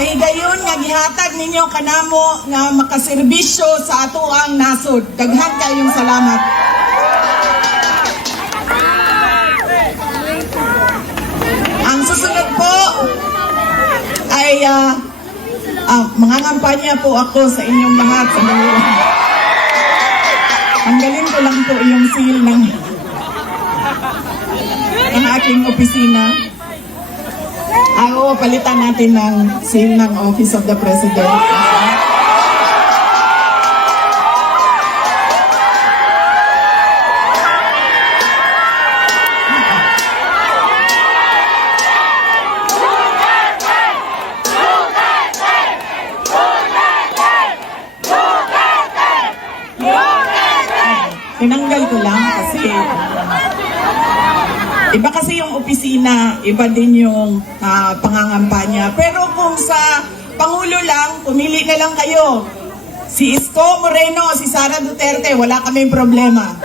sa higayon nga gihatag ninyo kanamo nga makaserbisyo sa ato ang nasod. Daghan kayong salamat. Ang susunod po ay ah, ah, mga kampanya po ako sa inyong lahat. Lang. Tanggalin ko lang po yung seal ng ng aking opisina. Ako, palitan natin ng seal ng Office of the President. Tinanggal ko lang kasi iba kasi yung opisina, iba din yung ah, pangangampanya. Pero kung sa Pangulo lang, pumili na lang kayo. Si Isko Moreno si Sara Duterte, wala kaming problema.